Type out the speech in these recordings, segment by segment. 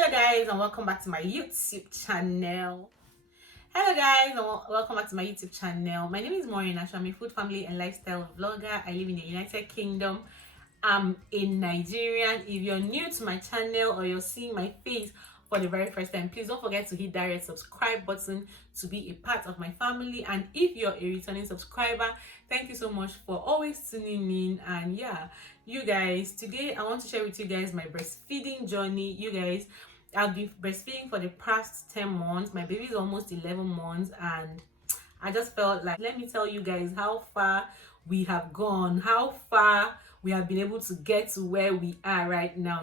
Hello guys, and welcome back to my YouTube channel. Hello guys, and welcome back to my YouTube channel. My name is Maureen Achu. I'm a food, family and lifestyle vlogger. I live in the United Kingdom. I'm a Nigerian. If you're new to my channel or you're seeing my face for the very first time, please don't forget to hit that red subscribe button to be a part of my family. And if you're a returning subscriber, thank you so much for always tuning in. And yeah, you guys, today I want to share with you guys my breastfeeding journey. You guys, I've been breastfeeding for the past 10 months. My baby is almost 11 months, and I just felt like, let me tell you guys how far we have gone, how far we have been able to get to where we are right now,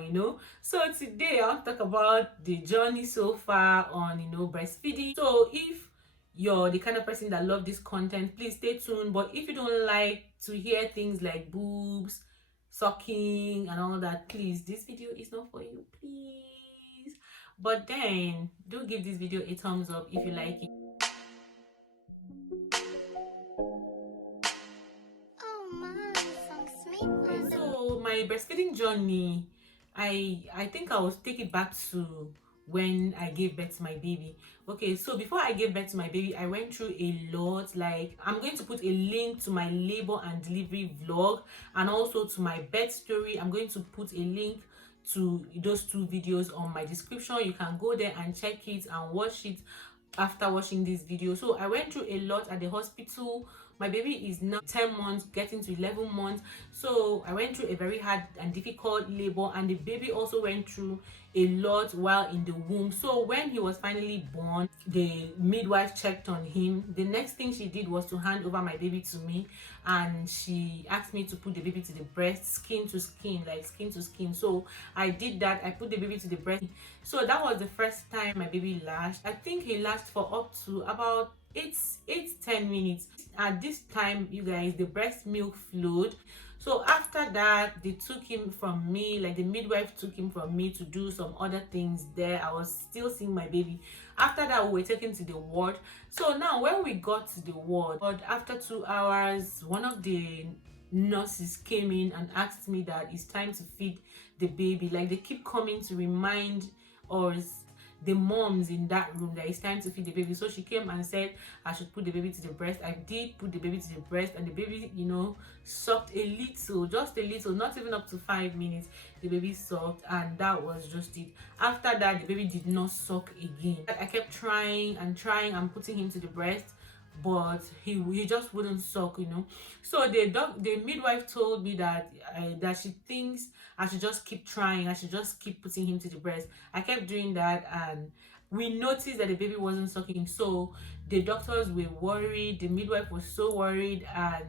So today I want to talk about the journey so far on, breastfeeding. So if you're the kind of person that love this content, please stay tuned. But if you don't like to hear things like boobs, sucking and all that, please, this video is not for you, please. But then do give this video a thumbs up if you like it. So my breastfeeding journey, I think I will take it back to when I gave birth to my baby. Okay, so before I gave birth to my baby, I went through a lot. Like, I'm going to put a link to my labor and delivery vlog and also to my birth story. I'm going to put a link to those two videos on my description. You can go there and check it and watch it after watching this video. So I went through a lot at the hospital. My baby is now 10 months getting to 11 months, so I went through a very hard and difficult labor, and the baby also went through a lot while in the womb. So when he was finally born, the midwife checked on him. The next thing she did was to hand over my baby to me, and she asked me to put the baby to the breast, skin to skin, like skin to skin. So I did that. I put the baby to the breast. So that was the first time my baby lashed. I think he lashed for up to about 10 minutes. At this time, you guys, the breast milk flowed. So after that, they took him from me, like the midwife took him from me to do some other things there. I was still seeing my baby. After that, we were taken to the ward. So now when we got to the ward, after 2 hours, one of the nurses came in and asked me that it's time to feed the baby. Like, they keep coming to remind us, the moms in that room, that it's time to feed the baby. So she came and said I should put the baby to the breast. I did put the baby to the breast, and the baby, sucked a little, just a little, not even up to 5 minutes. The baby sucked, and that was just it. After that, the baby did not suck again. I kept trying and putting him to the breast, but he just wouldn't suck. So the midwife told me that that she thinks I should just keep trying. I should just keep putting him to the breast. I kept doing that, and we noticed that the baby wasn't sucking. So the doctors were worried. The midwife was so worried, and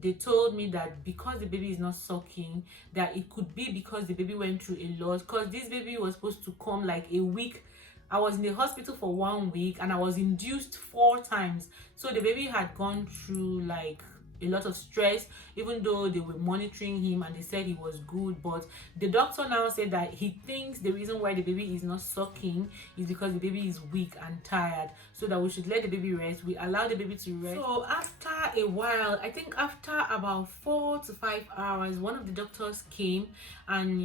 they told me that because the baby is not sucking, that it could be because the baby went through a lot. Because this baby was supposed to come like a week. I was in the hospital for 1 week, and I was induced 4 times. So the baby had gone through like a lot of stress, even though they were monitoring him and they said he was good. But the doctor now said that he thinks the reason why the baby is not sucking is because the baby is weak and tired, so that we should let the baby rest. We allow the baby to rest. So after a while, I think after about 4 to 5 hours, one of the doctors came and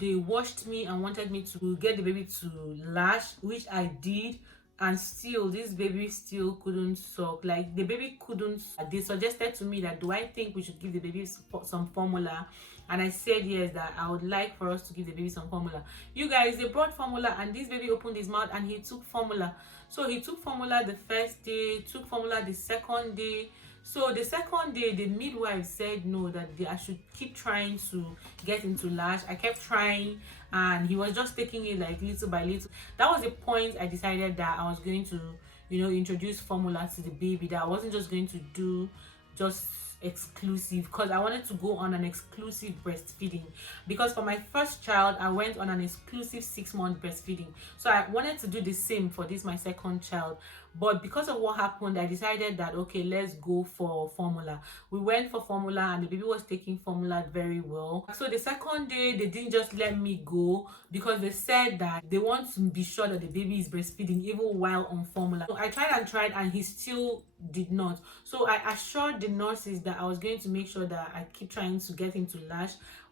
they washed me and wanted me to get the baby to latch, which I did. And still, this baby still couldn't suck. Like, the baby couldn't. They suggested to me that, do I think we should give the baby some formula? And I said yes, that I would like for us to give the baby some formula. You guys, they brought formula, and this baby opened his mouth and he took formula. So he took formula the first day, took formula the second day. So the second day, the midwife said no, that I should keep trying to get him to latch. I kept trying, and he was just taking it like little by little. That was the point I decided that I was going to, introduce formula to the baby. That I wasn't just going to do just exclusive, because I wanted to go on an exclusive breastfeeding. Because for my first child, I went on an exclusive 6-month breastfeeding. So I wanted to do the same for this, my second child. But because of what happened, I decided that, okay, let's go for formula. We went for formula, and the baby was taking formula very well. So the second day, they didn't just let me go, because they said that they want to be sure that the baby is breastfeeding even while on formula. So I tried, and he still did not. So I assured the nurses that I was going to make sure that I keep trying to get him to latch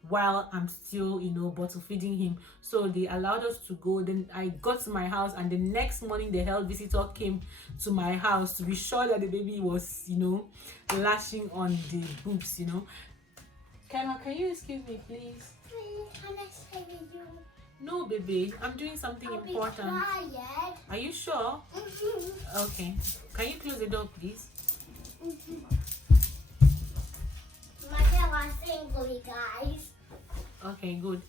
while I'm still, bottle feeding him. So they allowed us to go. Then I got to my house, and the next morning the health visitor came to my house to be sure that the baby was, lashing on the boobs. Kenna, can you excuse me, please? Can I stay with you? No, baby, I'm doing something important. Tired. Are you sure? Okay. Can you close the door, please? My dad was single, guys. Okay, good.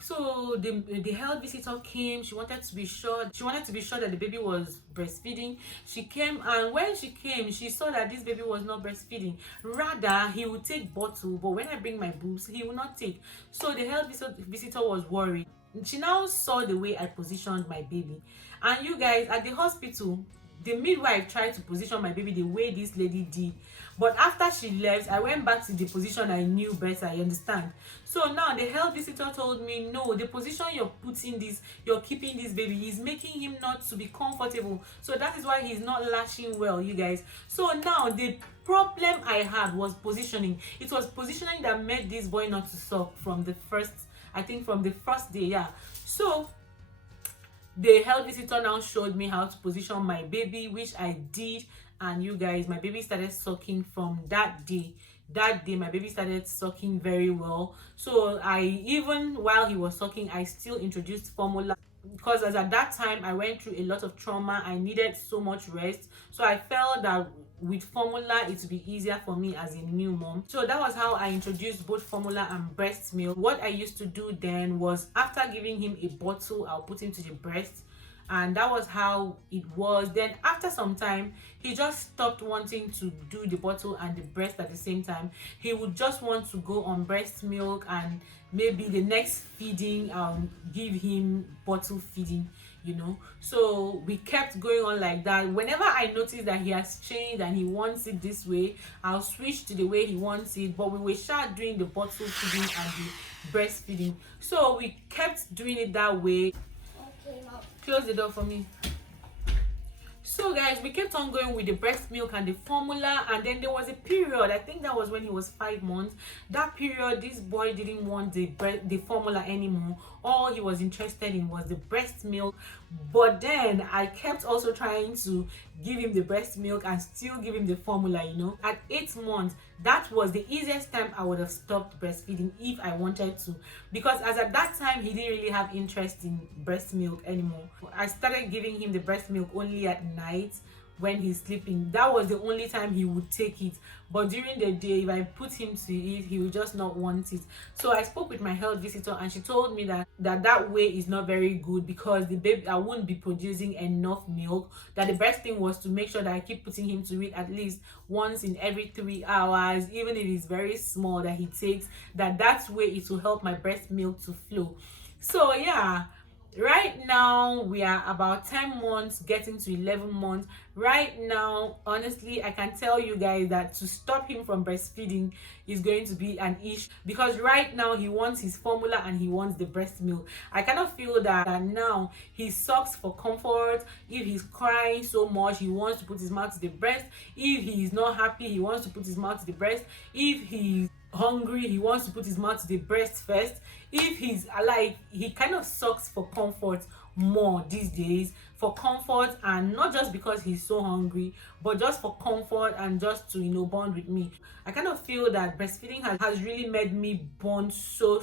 So the health visitor came. She wanted to be sure that the baby was breastfeeding. She came, and when she came, she saw that this baby was not breastfeeding. Rather, he would take bottle, but when I bring my boobs, he will not take. So the health visitor was worried. She now saw the way I positioned my baby, and you guys, at the hospital, the midwife tried to position my baby the way this lady did, but after she left, I went back to the position I knew better, you understand? So now the health visitor told me, no, the position you're keeping this baby is making him not to be comfortable, so that is why he's not latching well, you guys. So now the problem I had was positioning. It was positioning that made this boy not to suck from the first day. Yeah. So the health visitor now showed me how to position my baby, which I did, and you guys, my baby started sucking from that day. My baby started sucking very well. So even while he was sucking, I still introduced formula, because as at that time I went through a lot of trauma. I needed so much rest, so I felt that with formula it would be easier for me as a new mom. So that was how I introduced both formula and breast milk. What I used to do then was, after giving him a bottle, I'll put him to the breast, and that was how it was. Then after some time, he just stopped wanting to do the bottle and the breast at the same time. He would just want to go on breast milk, and maybe the next feeding give him bottle feeding. So we kept going on like that. Whenever I noticed that he has changed and he wants it this way, I'll switch to the way he wants it, but we were start doing the bottle feeding and the breastfeeding. So we kept doing it that way. Okay, Mom. Close the door for me. So guys, we kept on going with the breast milk and the formula, and then there was a period, I think that was when he was 5 months. That period, this boy didn't want the formula anymore. All he was interested in was the breast milk. But then I kept also trying to give him the breast milk and still give him the formula. At 8 months, that was the easiest time I would have stopped breastfeeding if I wanted to, because as at that time he didn't really have interest in breast milk anymore. I started giving him the breast milk only at night when he's sleeping. That was the only time he would take it, but during the day, if I put him to it, he will just not want it. So I spoke with my health visitor, and she told me that way is not very good, because the baby, I wouldn't be producing enough milk. That the best thing was to make sure that I keep putting him to it at least once in every 3 hours, even if it's very small that he takes. That way it will help my breast milk to flow. So yeah, right now we are about 10 months getting to 11 months. Right now, honestly, I can tell you guys that to stop him from breastfeeding is going to be an issue, because right now he wants his formula and he wants the breast milk. I cannot feel that now he sucks for comfort. If he's crying so much, he wants to put his mouth to the breast. If he's not happy, he wants to put his mouth to the breast. If he's hungry, he wants to put his mouth to the breast first. If he's like, he kind of sucks for comfort more these days, for comfort, and not just because he's so hungry, but just for comfort and just to bond with me. I kind of feel that breastfeeding has really made me bond so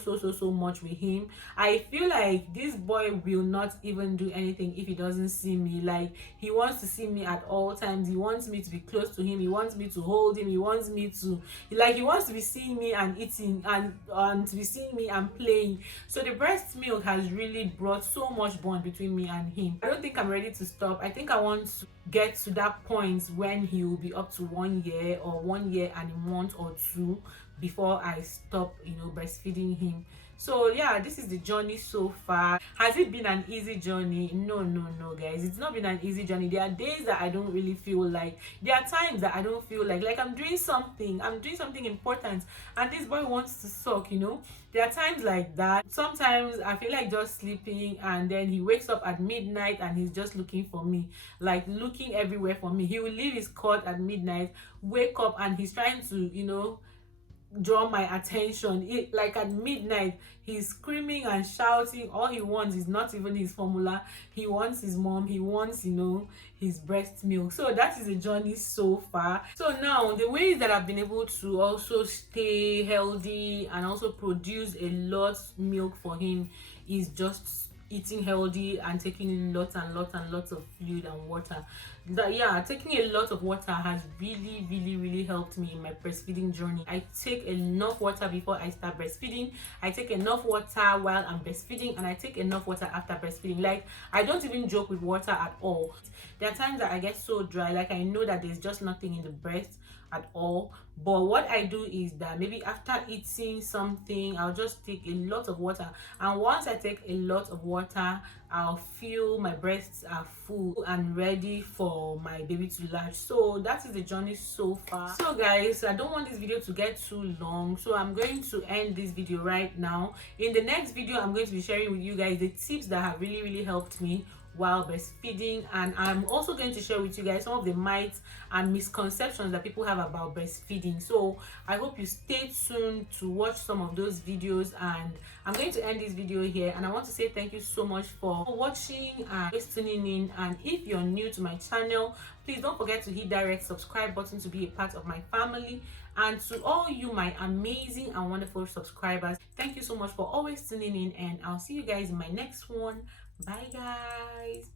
much with him. I feel like this boy will not even do anything if he doesn't see me. Like, he wants to see me at all times. He wants me to be close to him. He wants me to hold him. He wants to be seeing me and eating, and to be seeing me and playing. So the breast milk has really brought so much bond between me and him. I don't think I'm ready to stop. I think I want to get to that point when he will be up to 1 year, or 1 year and a month or 2, before I stop breastfeeding him. So yeah, this is the journey so far. Has it been an easy journey? No, guys, it's not been an easy journey. There are days that I don't really feel like, there are times that I don't feel like I'm doing something important, and this boy wants to suck. There are times like that. Sometimes I feel like just sleeping, and then he wakes up at midnight and he's just looking for me, like looking everywhere for me. He will leave his cot at midnight, wake up, and he's trying to draw my attention. Like at midnight, he's screaming and shouting. All he wants is not even his formula. He wants his mom. He wants, his breast milk. So that is a journey so far. So now the ways that I've been able to also stay healthy and also produce a lot milk for him is just eating healthy and taking lots and lots and lots of fluid and water. Taking a lot of water has really, really, really helped me in my breastfeeding journey. I take enough water before I start breastfeeding. I take enough water while I'm breastfeeding, and I take enough water after breastfeeding. Like, I don't even joke with water at all. There are times that I get so dry, like I know that there's just nothing in the breast at all. But what I do is that maybe after eating something, I'll just take a lot of water, and once I take a lot of water, I'll feel my breasts are full and ready for my baby to latch. So that is the journey so far. So guys, I don't want this video to get too long, so I'm going to end this video right now. In the next video, I'm going to be sharing with you guys the tips that have really, really helped me while breastfeeding, and I'm also going to share with you guys some of the myths and misconceptions that people have about breastfeeding. So I hope you stay tuned to watch some of those videos, and I'm going to end this video here. And I want to say thank you so much for watching and tuning in. And if you're new to my channel, please don't forget to hit that red subscribe button to be a part of my family. And to all you, my amazing and wonderful subscribers, thank you so much for always tuning in, and I'll see you guys in my next one. Bye guys.